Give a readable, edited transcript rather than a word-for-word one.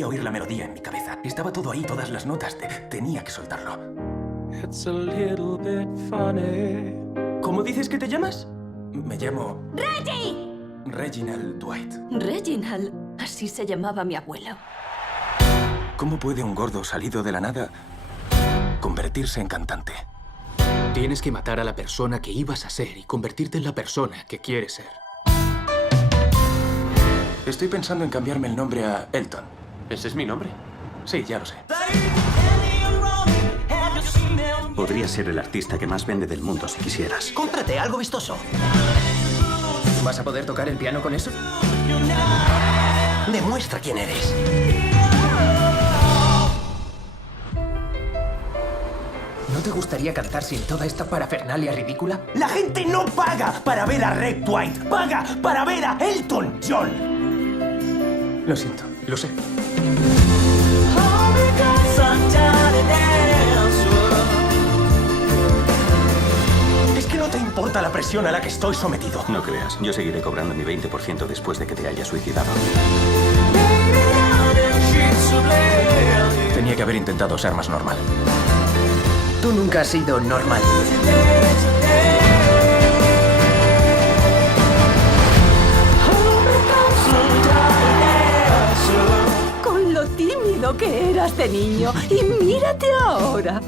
podía oír la melodía en mi cabeza. Estaba todo ahí, todas las notas. Tenía que soltarlo. It's a little bit funny. ¿Cómo dices que te llamas? Me llamo ¡Reggie! Reginald Dwight. Reginald. Así se llamaba mi abuelo. ¿Cómo puede un gordo salido de la nada convertirse en cantante? Tienes que matar a la persona que ibas a ser y convertirte en la persona que quieres ser. Estoy pensando en cambiarme el nombre a Elton. ¿Ese es mi nombre? Sí, ya lo sé. Podrías ser el artista que más vende del mundo si quisieras. Cómprate algo vistoso. ¿Vas a poder tocar el piano con eso? Demuestra quién eres. ¿No te gustaría cantar sin toda esta parafernalia ridícula? La gente no paga para ver a Reg Dwight. Paga para ver a Elton John. Lo siento, lo sé. Es que no te importa la presión a la que estoy sometido. No creas, yo seguiré cobrando mi 20% después de que te hayas suicidado. Tenía que haber intentado ser más normal. Tú nunca has sido normal. Con lo tímido que eras de niño. Y mírate ahora.